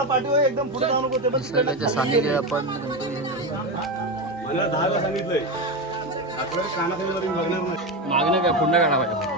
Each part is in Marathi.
थोडा पाठीवर एकदम पुढे जाऊ नको ते बस निसर्गाच्या सानिध्यात आपण करतो. मला दहा वेळा सांगितलंय. आपल्याला कानाखाली बघणार नाही. मागणं काय पुन्हा काढा पाहिजे.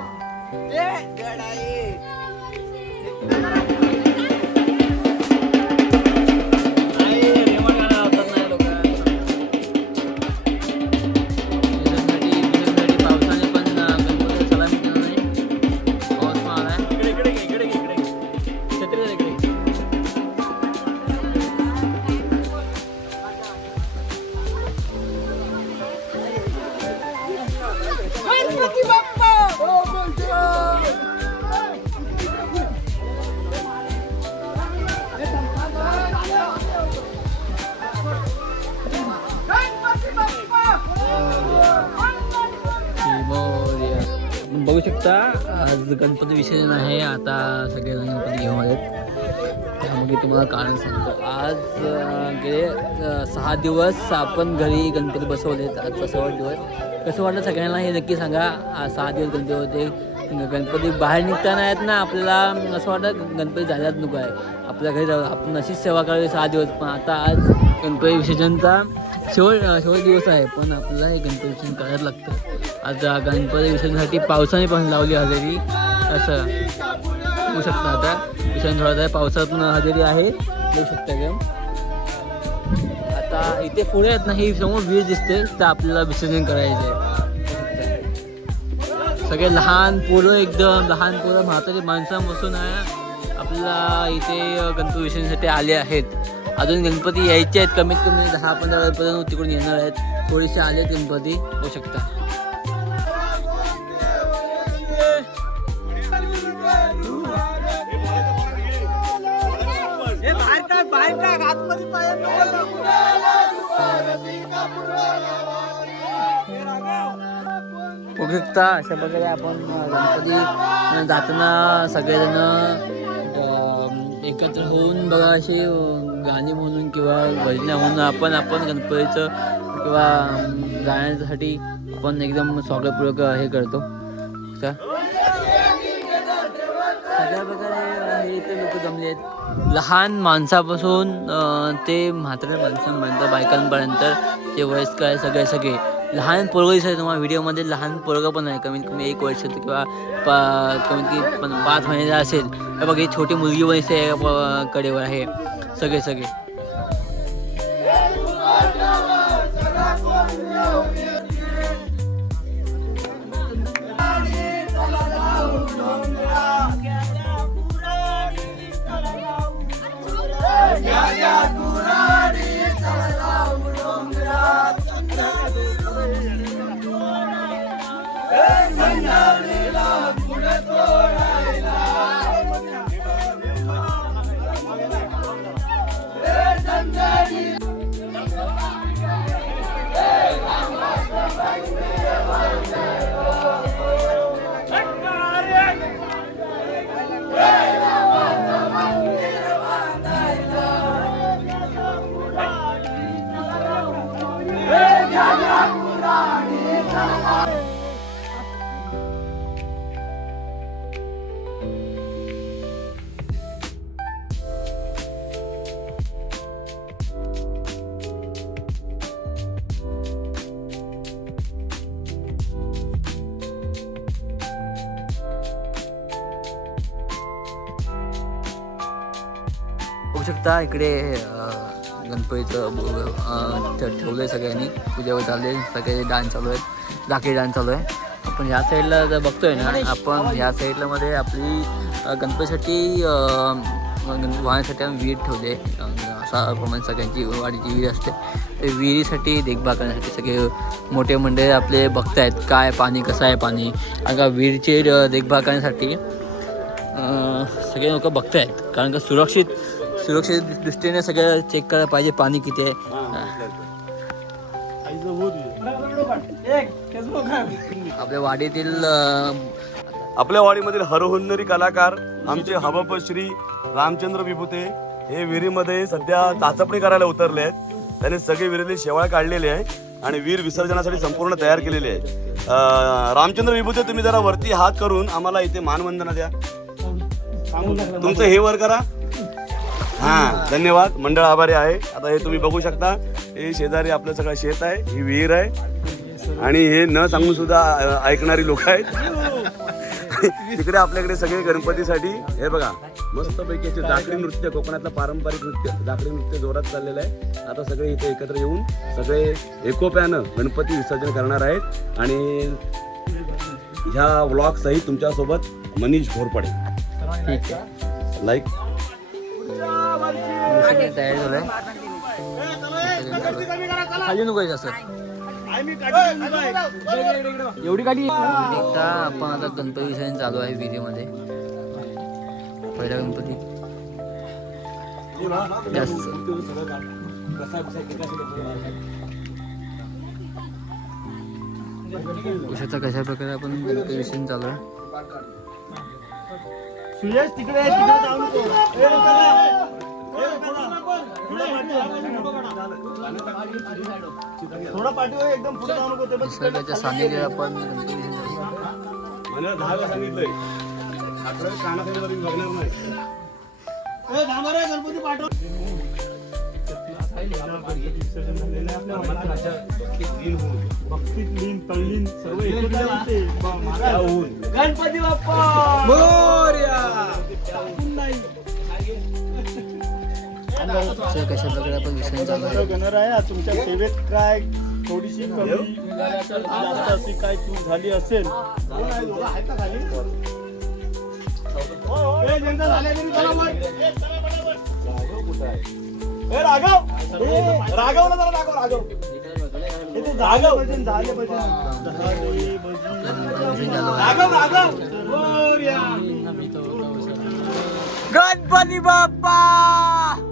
मोरया. आपण बघू शकता आज गणपती विसर्जन आहे. आता सगळेजण गणपती घेऊन आहेत त्यामुळे तुम्हाला कारण सांगतो. आज गेले सहा दिवस आपण घरी गणपती बसवलेत. आजचा शेवट दिवस. कसं वाटलं सगळ्यांना हे नक्की सांगा. आज सहा दिवस गणपती होते. गणपती बाहेर निघताना आहेत ना आपल्याला असं वाटतं गणपती झाल्याच नको आहे. आपल्या घरी राहू आपण अशीच सेवा करावी सहा दिवस. पण आता आज गणपती विसर्जनचा शेवट शेवट दिवस आहे पण आपल्याला हे गणपती विसर्जन करायला लागतं. आता गणपती विसर्जनासाठी पावसाने पण लावली हजेरी. असं. होऊ शकतं आता. विसर्जन थोडा पावसात पण हजेरी आहे. देऊ शकता का ते पुढे आहेत ना ही समोर वीज दिसते तर आपल्याला विसर्जन करायचं आहे सगळे लहान पोरं एकदम लहान पोरं म्हातारी माणसांपासून आपल्याला इथे गणपती विसर्जनासाठी आले आहेत. अजून गणपती यायचे आहेत कमीत कमी दहा पंधरा वेळपर्यंत तिकडून येणार आहेत. थोडेसे आले आहेत गणपती होऊ शकता. बघू अशा प्रकारे आपण गणपती जाताना सगळेजण एकत्र होऊन बघा अशी गाणी म्हणून किंवा भजनं म्हणून आपण आपण गणपतीचं किंवा गाण्यासाठी आपण एकदम स्वागतपूर्वक हे करतो. का सगळ्या प्रकारे हे इथे लोक जमले आहेत. लहान माणसापासून ते म्हाताऱ्या माणसांपर्यंत बायकांपर्यंत ते वयस्कर आहे सगळे सगळे. लहान पोरगं दिसत आहे तुम्हाला व्हिडिओमध्ये लहान पोरगं पण आहे. कमीत कमी एक वर्ष किंवा पा कमीत कमी पण पाच महिन्याचा असेल. तर बघ ही छोटी मुलगी पण दिसते कडेवर आहे. सगळे सगळे. Hey, I'm not the बघू शकता इकडे गणपतीचं ठेवलं आहे सगळ्यांनी. पूजा चालले सगळे डान्स चालू आहेत. लाकडी डान्स चालू आहे. आपण ह्या साईडला जर बघतोय ना आपण ह्या साईडला मध्ये आपली गणपतीसाठी वाहण्यासाठी आम्ही विहीर ठेवले असा प्रमाण सगळ्यांची वाडीची विहीर असते. ते विहिरीसाठी देखभाल करण्यासाठी सगळे मोठे मंडळी आपले बघतायत काय पाणी कसं आहे पाणी. कारण का विहिरीचे देखभाल करण्यासाठी सगळे लोक आहेत कारण का सुरक्षित सुरक्षित दृष्टीने सगळं चेक करायला पाहिजे पाणी किती आहे. आपल्या वाडीतील आपल्या वाडीमधील हरहुन्नरी कलाकार आमचे हबप श्री रामचंद्र विभूते हे विहिरीमध्ये सध्या चाचपणी करायला उतरले आहेत. त्यांनी सगळे विहिरीतली शेवाळ काढलेली आहे आणि वीर विसर्जनासाठी संपूर्ण तयार केलेली आहे. रामचंद्र विभूते तुम्ही जरा वरती हात करून आम्हाला इथे मानवंदना द्या. तुमचं हे वर करा. हा धन्यवाद. मंडळ आभारी आहे. आता हे तुम्ही बघू शकता हे शेजारी आपलं सगळं शेत आहे ही विहीर आहे. आणि हे न सांगून सुद्धा ऐकणारी लोक आहेत. तिकडे आपल्याकडे सगळे गणपतीसाठी हे बघा मस्तपैकी असे जाकडी नृत्य कोकणातलं पारंपरिक नृत्य जाकडी नृत्य जोरात चाललेलं आहे. आता सगळे इथे एकत्र येऊन सगळे एकोप्यानं गणपती विसर्जन करणार आहेत. आणि ह्या व्लॉग सहित तुमच्यासोबत मनीष घोरपडे. ठीक आहे. लाईक तयार खाली नको असं एवढी गाडी एकदा आपण आता गणपती विसर्जन चालू आहे विहिरीमध्ये पहिला गणपती. जास्त. कशा प्रकारे आपण गणपती विसर्जन चालू आहे? सुयश तिकडे तिकडे जाऊ नको. थोडा पाठीवर एकदम पुढे जाऊ नको ते बघ निसर्गाच्या सानिध्यात आपण गणपती विसर्जन चालू आहे. मला दहा वेळा सांगितलंय अकरा कानाखाली जरी बघणार नाही ए, थांबा रे, गणपती पाठव भक्तीत लीन तल्लीन सर्व एकत्र येते. बा- महाराज. गणपती बाप्पा निसर्ग कशा प्रकारे आपण विसर्जन चालू आहे तुमच्या सेवेत काय थोडीशी कमी जास्त अशी काय चूक झाली असेल राघव राघव जरा दाखव राघव राघव राघव गणपती बाप्पा!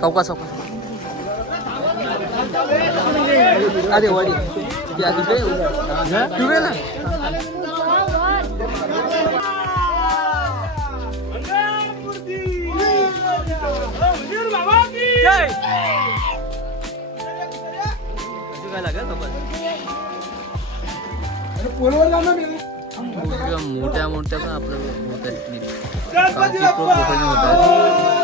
चौका चौका अरे वडी. या तिकडे काय लागेल मोठ्या मोठ्या पण आपल्या होत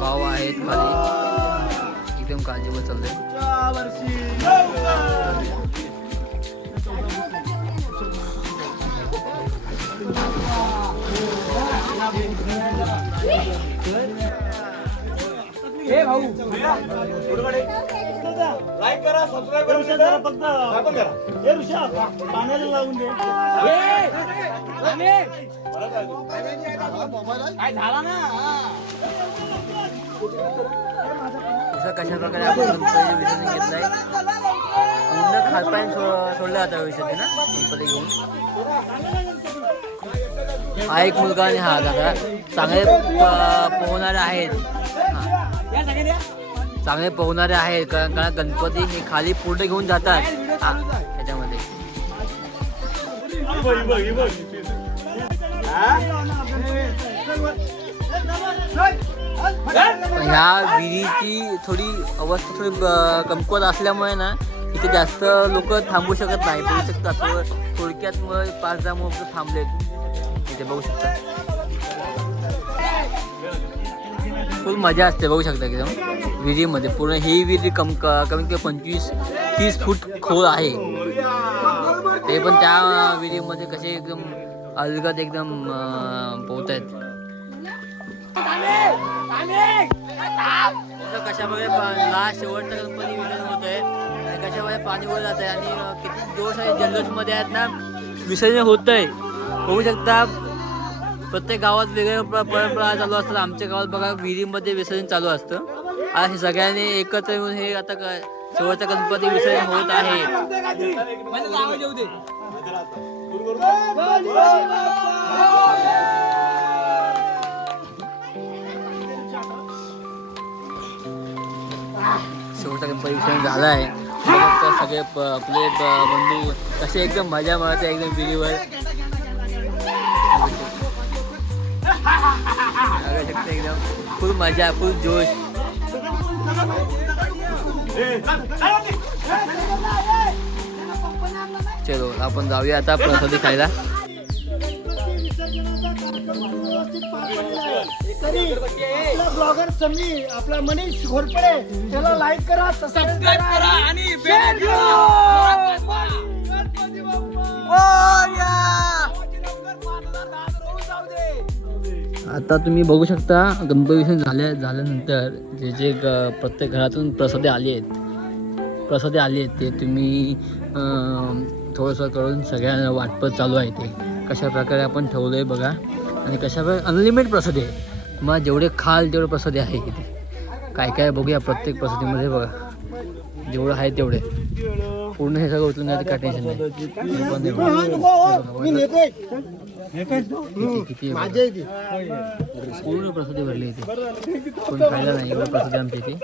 भाव आहेत खाली. एकदम काळजीवर चाललंय. लाईक करा सबस्क्राईब ए, ऋषा, जरा फक्त ए, ऋषा, पाण्याला लावून दे असं कशा प्रकारे आपण गणपती विसर्जन घेतलंय पूर्ण खालपाय सो- सोडलं जातं विसर्जन ना? गणपती घेऊन. हा एक मुलगा आणि हा दादा. चांगले पोहणारे आहेत. चांगले पोहणारे आहेत कारण कारण गणपती हे खाली पूर्ण घेऊन जातात. हा, ह्या विहिरीची थोडी अवस्था थोडी कमकुवत असल्यामुळे ना इथे जास्त लोक थांबू शकत नाही. बघू शकता थोडक्यात मग पाच दहा मुलं थांबलेत. इथे बघू शकता. फुल मजा असते बघू शकता एकदम. विहिरीमध्ये पूर्ण ही विहीर कम क- कमीत कमी पंचवीस तीस फूट खोल आहे. ते पण त्या विहिरीमध्ये कसे एकदम अलगद एकदम पोहत आहेत कशा प्रकारे लास्ट शेवटचा गणपती विसर्जन होत आहे आणि कशा प्रकारे पाणी वर जात आहे आणि किती जोश आणि जल्लोषमध्ये आहेत ना विसर्जन होत आहे बघू शकता प्रत्येक गावात वेगवेगळ्या प्र- परंपरा चालू असतात. आमच्या गावात बघा विहिरीमध्ये विसर्जन चालू असतं. आज हे सगळ्यांनी एकत्र येऊन हे आता काय शेवटचा गणपती विसर्जन होत आहे. परीक्षण झालं झाला आहे. तर सगळे प- आपले बंधू कसे एकदम मजा मारते एकदम विहिरीवर एकदम फुल मजा फुल जोश. चलो आपण जाऊया आता प्रसादी खायला. तरी आपला ब्लॉगर समी आपला मनीष घोरपडे त्याला लाईक करा सबस्क्राईब करा आणि आता तुम्ही बघू शकता गणपती विसर्जन झाल्या झाल्यानंतर जे जे ग- प्रत्येक घरातून प्रसादे आली आहेत प्रसादे आली आहेत ते तुम्ही अं, थोडंसं करून सगळ्यांना वाटपत चालू आहे ते. कशा प्रकारे आपण ठेवलं आहे बघा. आणि कशा अनलिमिटेड प्रसादे आहे. मग जेवढे खाल तेवढे प्रसादी आहे इथे. काय काय बघूया प्रत्येक प्रसादीमध्ये बघा. जेवढं आहे तेवढे. पूर्ण हे सगळं उचलून काय टेन्शन नाही. पूर्ण प्रसादी भरली इथे. कोण खायला नाही एवढं प्रसादी आमच्या इथे.